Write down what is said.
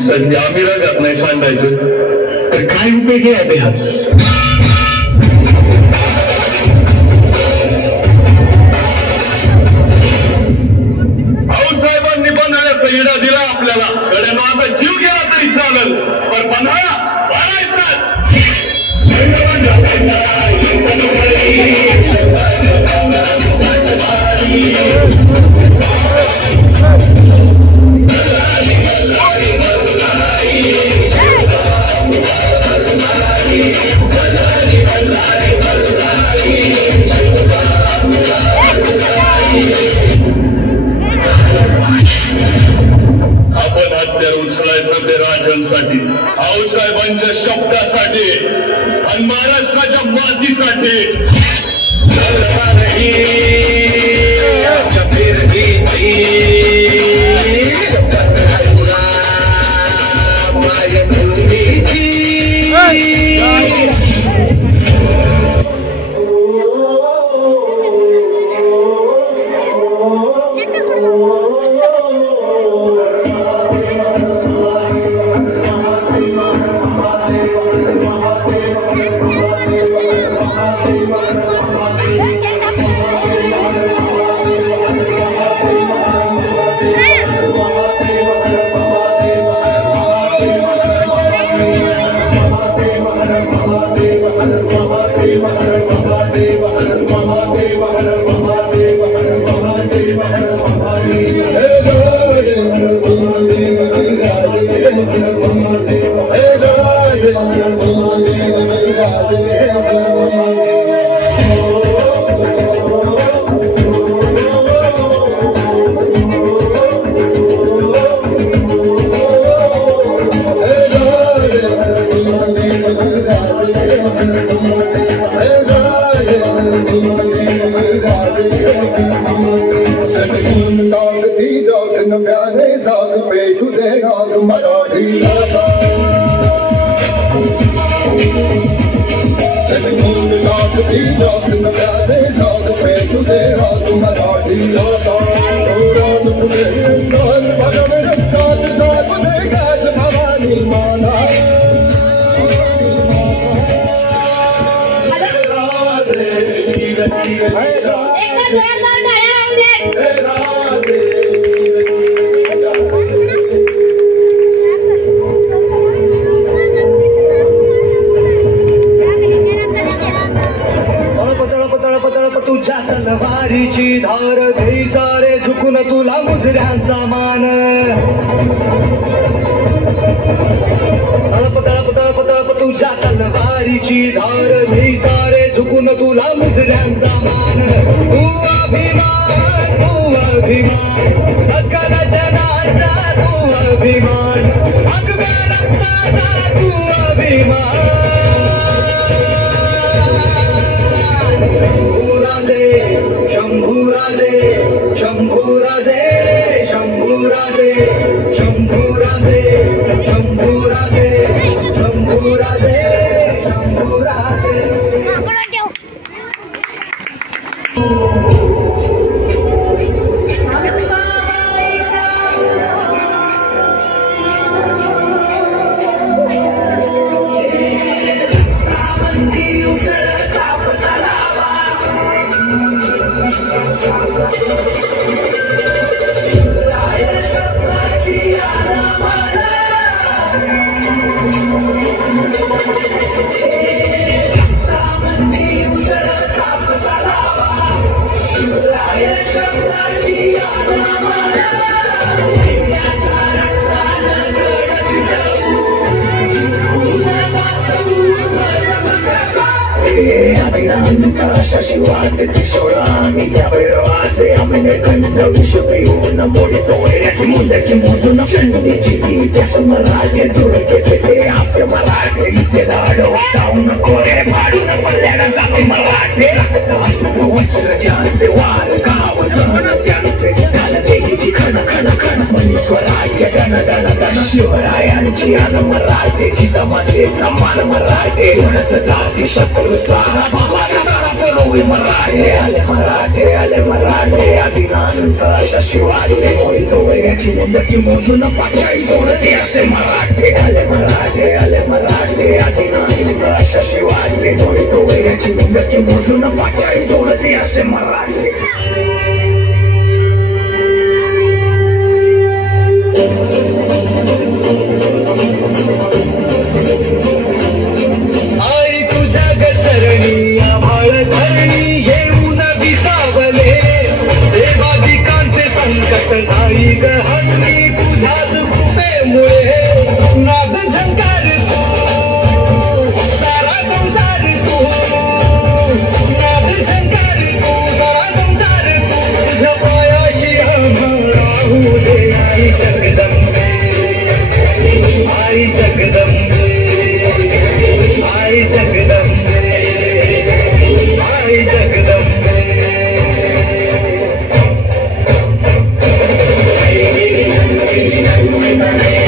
साठी आम्ही रगत नाही सांडायचं तर काय उपयोग आहे देहाचा? भाऊसाहेबांनी पन्हाळ्याचा इडा दिला आपल्याला. गड्यानं आता जीव गेला तरी चालेल पण पन्हाळा उचलायचं ते राजांसाठी, भाऊसाहेबांच्या शब्दासाठी आणि महाराष्ट्राच्या मातीसाठी. तुझ्या तलवारीची धार दे सारे झुकून तुला मुजऱ्यांचा मान तळप तळप तळप तळप तुझ्या तलवारीची धार मी सारे झुकून तुला मुजऱ्यांचा मान तू अभिमान सकल जनाचा तू अभिमान भगव्या रक्ताचा तू अभिमान शंभूराजे शंभूराजे शंभूराजे शंभूराजे शंभूराजे शंभूराजे शंभूराजे शशिवाचे त्रिशूळा आणि त्या भैरवाचे अमेरिकंड विष पिऊन मोडतो वैराची मुंडकी मोजून चंडीची गीत मराठे दुर्गेचे ते हास्य मराठे इसे लाडो साऊन कोरे फाडून पडल्याला जाते मराठे वज्रजांचे वार गाव धन त्यांचे घाल देवीची खण खण खण मनी स्वराज्य गण गण गण शिवरायांची अन मराठेची समाधेचा मान मराठे म्हणत जाती शत्रू सारा भावाच्या रोवी मराठे आले मराठे अभिनानंत अशा शिवाचे मोहित वैराची मुंडकी मोजून पाचाई जोडते असे मराठे आले मराठे अभिनानंत अशा शिवाचे मोहित वैराची मुंडकी मोजून पाचाई जोडते असे मराठे आई तुझ्या गचरणी आभाळ धरणी येऊन विसावले देवादिकांचे संकट जाई गहनी तुझ्याच कृपेमुळे नाद झंकार तू सारा संसार तू नाद झंकार तू सारा संसार तू तुझ्या पायाशी राहू दे आई जगदंबे आई जगदंबे आई जगदंबे आई जगदंबे I